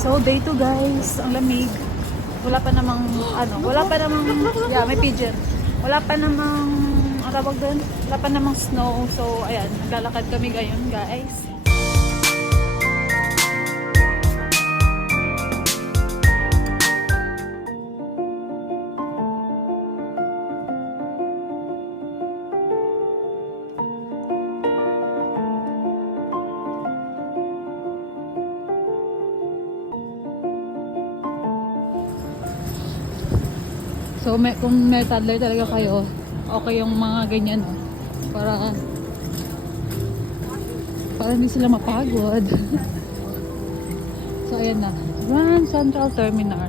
So, day 2 guys. Ang lamig. Wala pa namang, yeah, may pigeon. Wala pa namang, ang tawag doon? Wala pa namang snow. So, ayan, naglalakad kami ngayon guys. So, kung may toddler talaga kayo, okay yung mga ganyan, oh. Para hindi sila mapagod. So, ayan na. Grand Central Terminal.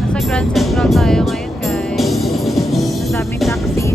Nasa Grand Central tayo ngayon, guys. Ang daming taxi.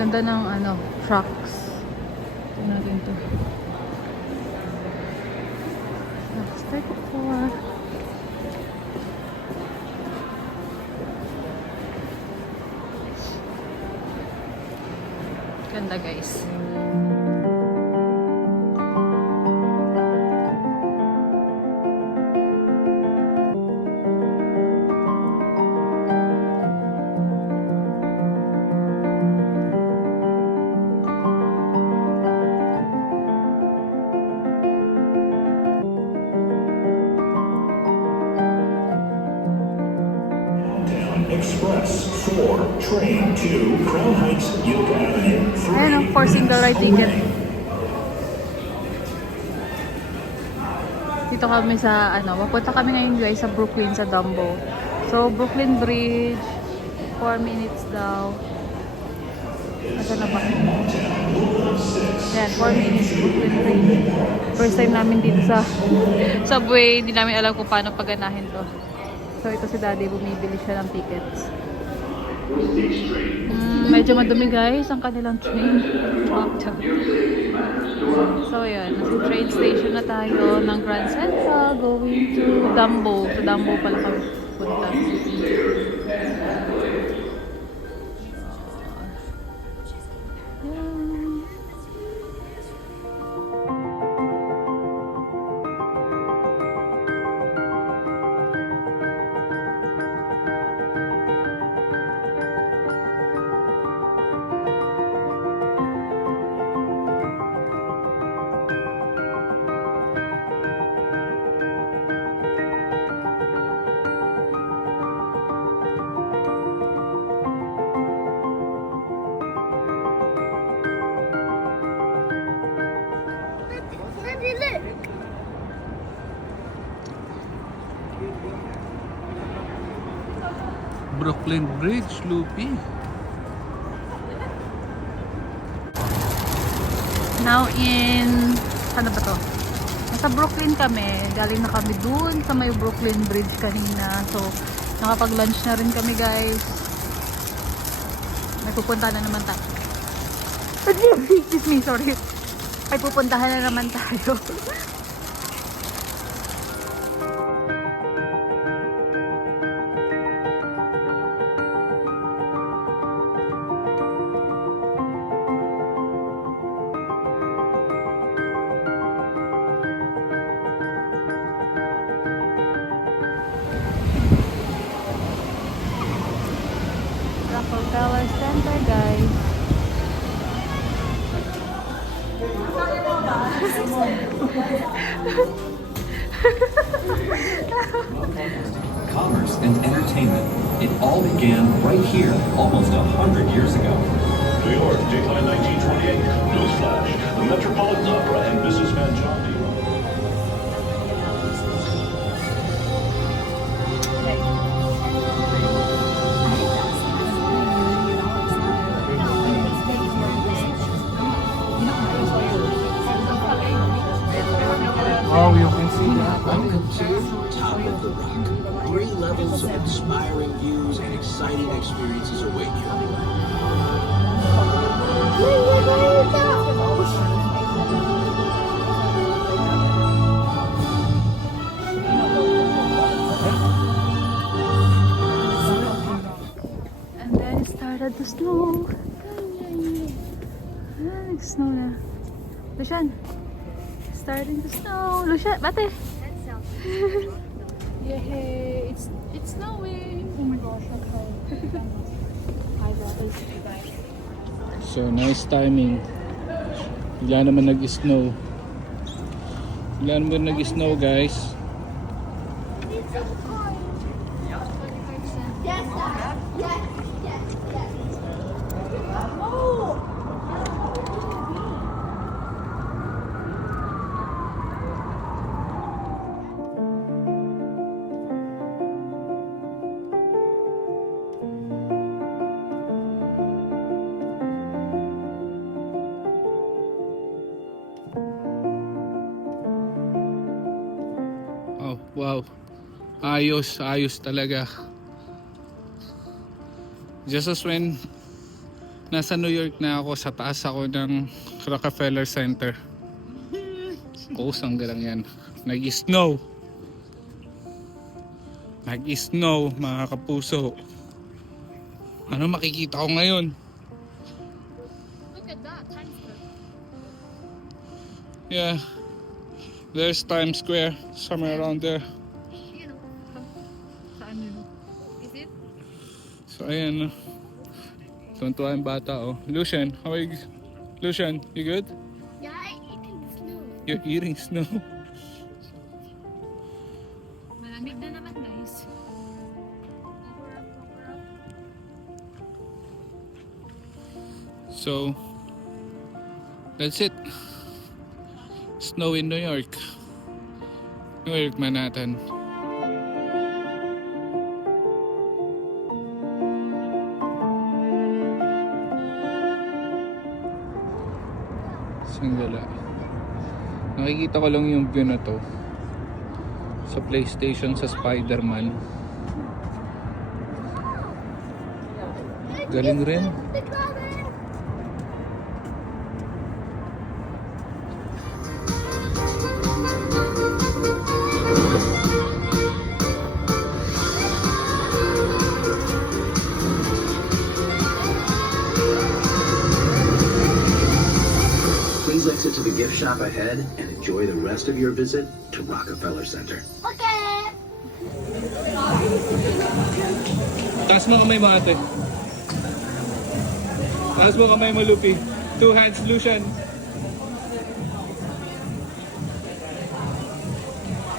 Ganda ng trucks. Ito natin to. Let's take a tour. Ganda guys. Express 4 train to Crown Heights, Utica Avenue. Ayan, for single ride ticket. Dito kami sa papunta kami ngayon guys sa Brooklyn, sa Dumbo. So Brooklyn Bridge, 4 minutes daw. Asa na ba? Yan, 4 minutes Brooklyn Bridge. First time namin dito sa subway, hindi namin alam kung paano paganahin to. So ito si Daddy, bumibili siya ng tickets. Medyo madumi guys ang kanilang train. So yun, nasa train station na tayo ng Grand Central going to Dumbo. Sa Dumbo pala kami punta. Brooklyn Bridge, Lupi. Now ano ba to? Nasa Brooklyn kami. Galing na kami dun sa may Brooklyn Bridge kanina. So, nakapag-lunch na rin kami guys. May pupunta na naman tayo. Excuse me, sorry. Ay, pupuntahan na naman tayo. Rockefeller Center, guys. commerce and entertainment. It all began right here, almost 100 years ago. New York, dateline 1928. Newsflash. The Metropolitan Opera and businessman John D. Oh, you can see that. Welcome to Top of the Rock. 3 levels of inspiring views and exciting experiences await you. And then it started to snow. Nag-snow na. Lucian, starting to snow. Lucian, bate. Yay! It's snowing. Oh my gosh, So, nice timing. Bigla naman nag-snow. Bigla naman nag-snow, guys. Oh, wow. Ayos, ayos talaga. Just as when nasa New York na ako, sa taas ako ng Rockefeller Center. Kusang galang yan. Nag-snow. Nag-snow, mga kapuso. Ano makikita ko ngayon? Look at that, Times Square. Yeah. There's Times Square, somewhere around there. You know, saan yun? Is it? So ayan. Tuntua yung bata, oh. Lucian, how are you? Lucian, you good? Yeah, I'm eating snow. You're eating snow. Malamig na naman, guys. So, that's it. Snow in New York. New York, Manhattan. Sandala. Nakikita ko lang yung view na to sa PlayStation sa Spider-Man. Galing rin. The color. Please exit to the gift shop ahead and enjoy the rest of your visit to Rockefeller Center. Okay. Taas mo kamay mo, ate. Taas mo kamay mo, Lupi. 2 hands, Lucian.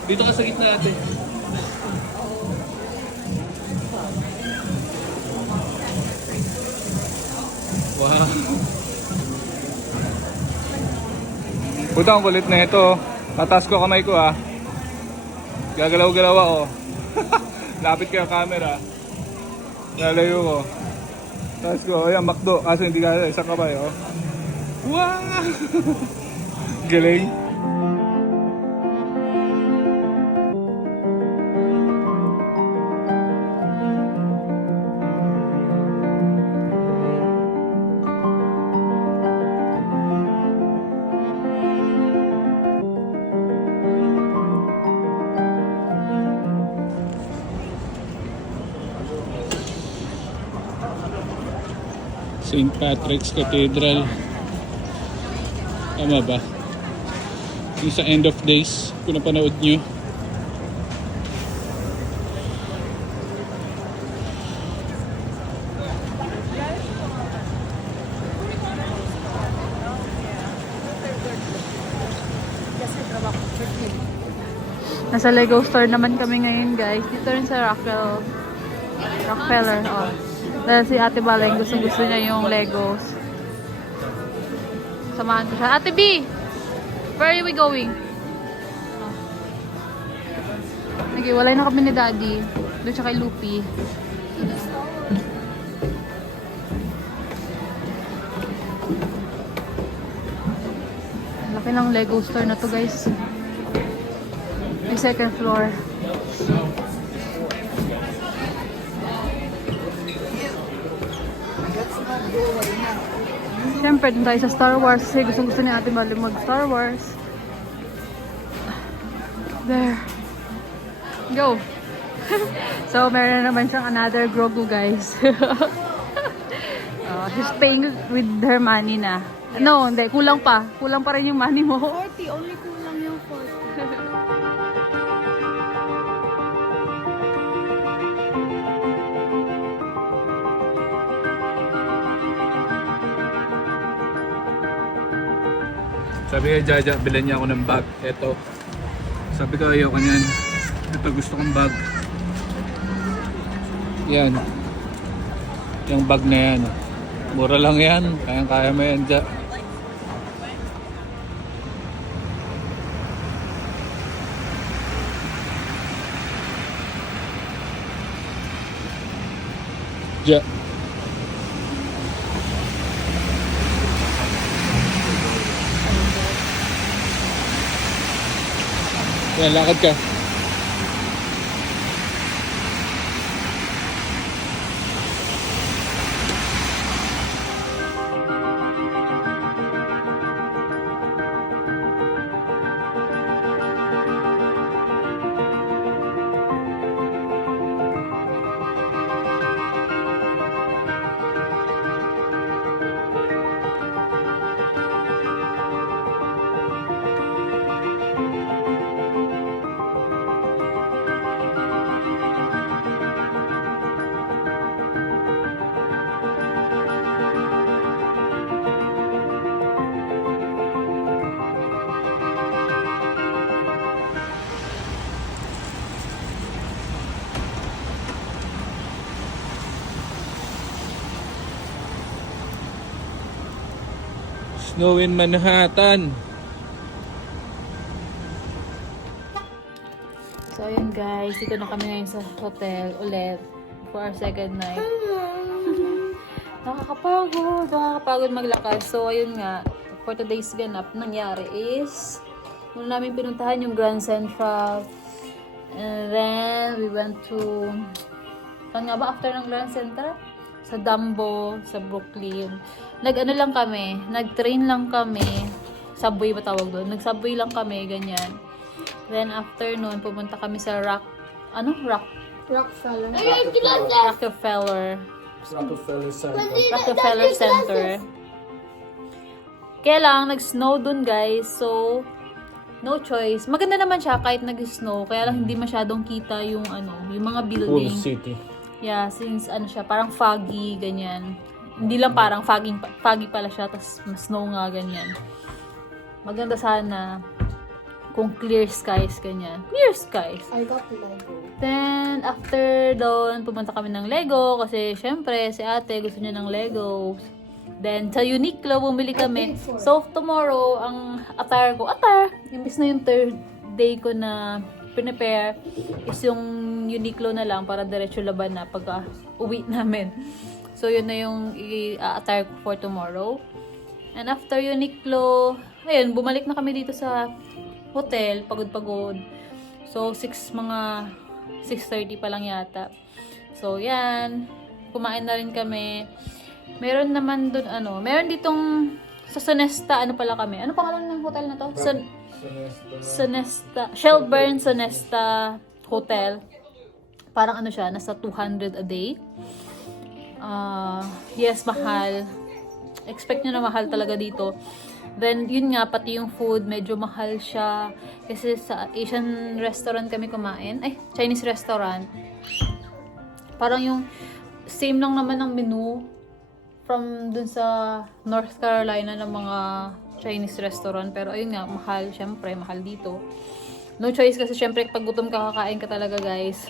Dito ka sa gitna, ate. Wow. Puta, ang kulit na ito. Tataas ko kamay ko, ah. Gagalaw-galaw ako. Lapit ko yung camera. Lalayo ko. Taas ko. Ayan, makdo. Kaso hindi ka isang kamay, oh. Wow! Galing. St. Patrick's Cathedral. Tama ba? Yung sa End of Days, kung napanood nyo. Nasa Lego store naman kami ngayon guys. Dito rin sa Rockefeller. Oh. Dahil si Ate Baleng gusto niya yung Legos. Samahan ko siya. Ate B! Where are we going? Okay, walay na kami ni Daddy. Doon siya kay Lupi. Laki ng Lego store na to guys. May second floor. Siyempre, dun tayo sa Star Wars kasi gusto ni Ate Mali mag Star Wars. There. Go! So, meron na naman siyang another Grogu, guys. She's paying with her money na. No, hindi. Kulang pa. Kulang pa rin yung money mo. 40, only kulang yung 40. Sabi kay Jaja, bilan niya ako ng bag. Ito. Sabi ko, ayoko niyan. Ito, gusto kong bag. Yan. Yung bag na yan. Mura lang yan. Kayang-kaya mo yan, Ja. Ja. Yan, lakad ka. Snow in Manhattan. So, ayun guys. Dito na kami ngayon sa hotel ulit for our second night. Nakakapagod maglakad. So, ayun nga. For today's ganap, nangyari is muna namin pinuntahan yung Grand Central. And then, we went to saan nga ba after ng Grand Central? Sa Dumbo, sa Brooklyn. Nag-ano lang kami, nag-train lang kami. Subway ba tawag doon? Nag-subway lang kami, ganyan. Then after noon, pumunta kami sa Rockefeller Center. Kaya lang, nag-snow dun guys. So, no choice. Maganda naman siya kahit nag-snow. Kaya lang hindi masyadong kita yung yung mga building. Full city. Yeah, since siya, parang foggy, ganyan. Hindi lang parang foggy pala siya, tapos snow nga, ganyan. Maganda sana kung clear skies, ganyan. Clear skies. I got Lego. Then, after doon, pumunta kami ng Lego, kasi syempre, si ate gusto niya ng Lego. Then, sa Uniqlo, bumili kami. So, tomorrow, ang attire ko, imbis na yung third day ko na prepare is yung Uniqlo na lang para diretso laban na pag uwi namin. So, yun na yung i-attire ko for tomorrow. And after Uniqlo, ayun, bumalik na kami dito sa hotel, pagod-pagod. So, mga 6:30 pa lang yata. So, yan. Kumain na rin kami. Meron naman dun, meron ditong sa Sonesta, pala kami. Ano pangalan ng hotel na to? Sonesta. Shelburne Sonesta Hotel. Parang siya, nasa 200 a day. Yes, mahal. Expect nyo na mahal talaga dito. Then, yun nga, pati yung food, medyo mahal siya. Kasi sa Asian restaurant kami kumain. Chinese restaurant. Parang yung same lang naman ng menu from dun sa North Carolina ng mga Chinese restaurant. Pero ayun nga, mahal. Syempre, mahal dito. no choice kasi syempre pag gutom ka, kakain ka talaga guys.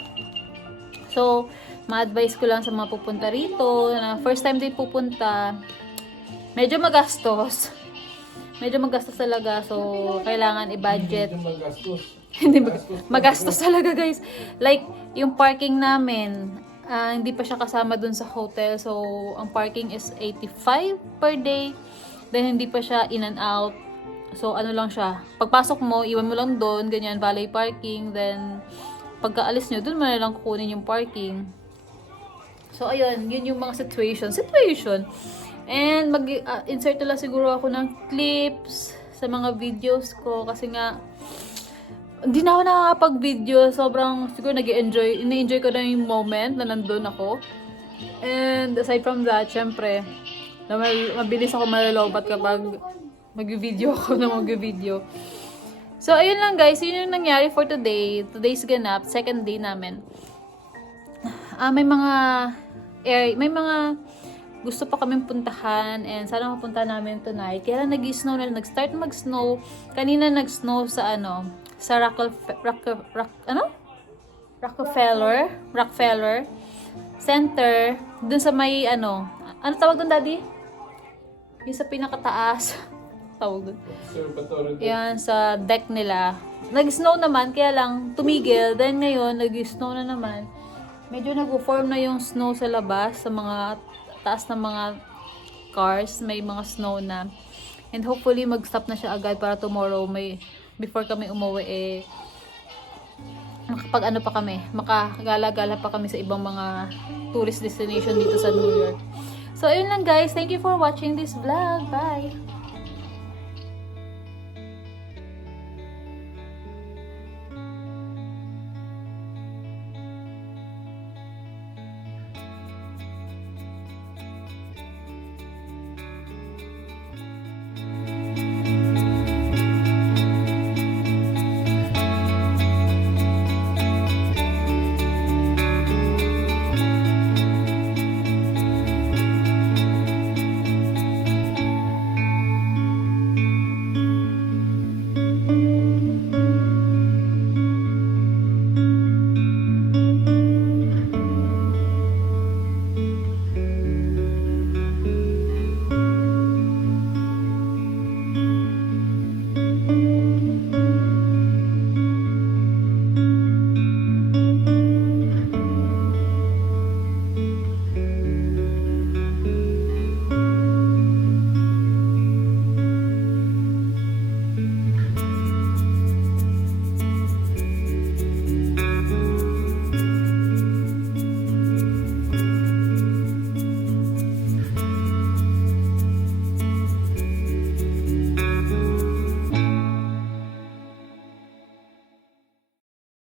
So, ma-advise ko lang sa mga pupunta rito, na first time din pupunta, medyo magastos. Medyo magastos talaga, so kailangan i-budget. Hindi magastos talaga guys. Like, yung parking namin, hindi pa siya kasama dun sa hotel. So, ang parking is 85 per day. Then, hindi pa siya in and out. So, ano lang siya. Pagpasok mo, iwan mo lang doon, ganyan, valet parking. Then, pagkaalis nyo, dun mo na lang kukunin yung parking. So, ayun, yun yung mga situation. And mag-insert na lang siguro ako ng clips sa mga videos ko kasi nga hindi na ako nakakapag-video. Sobrang siguro ini-enjoy ko na yung moment na nandun ako. And aside from that, syempre, mabilis ako malalobat kapag mag-video ako na mag-video. So, ayun lang guys. Yun yung nangyari for today. Today's ganap. Second day namin. May mga gusto pa kaming puntahan and sana mapunta namin tonight. Kaya lang nag-snow na, nag-start mag-snow. Kanina nag-snow sa sa Rockefeller Center. Dun sa may ano tawag dun, Daddy? Yung sa pinakataas. Tawag dun. Yan, sa deck nila. Nag-snow naman, kaya lang tumigil. Then ngayon, nag-snow na naman. Medyo nag-form na yung snow sa labas, sa mga taas ng mga cars, may mga snow na. And hopefully mag-stop na siya agad para tomorrow before kami umuwi makagala-gala pa kami sa ibang mga tourist destination dito sa New York. So ayun lang guys, thank you for watching this vlog. Bye.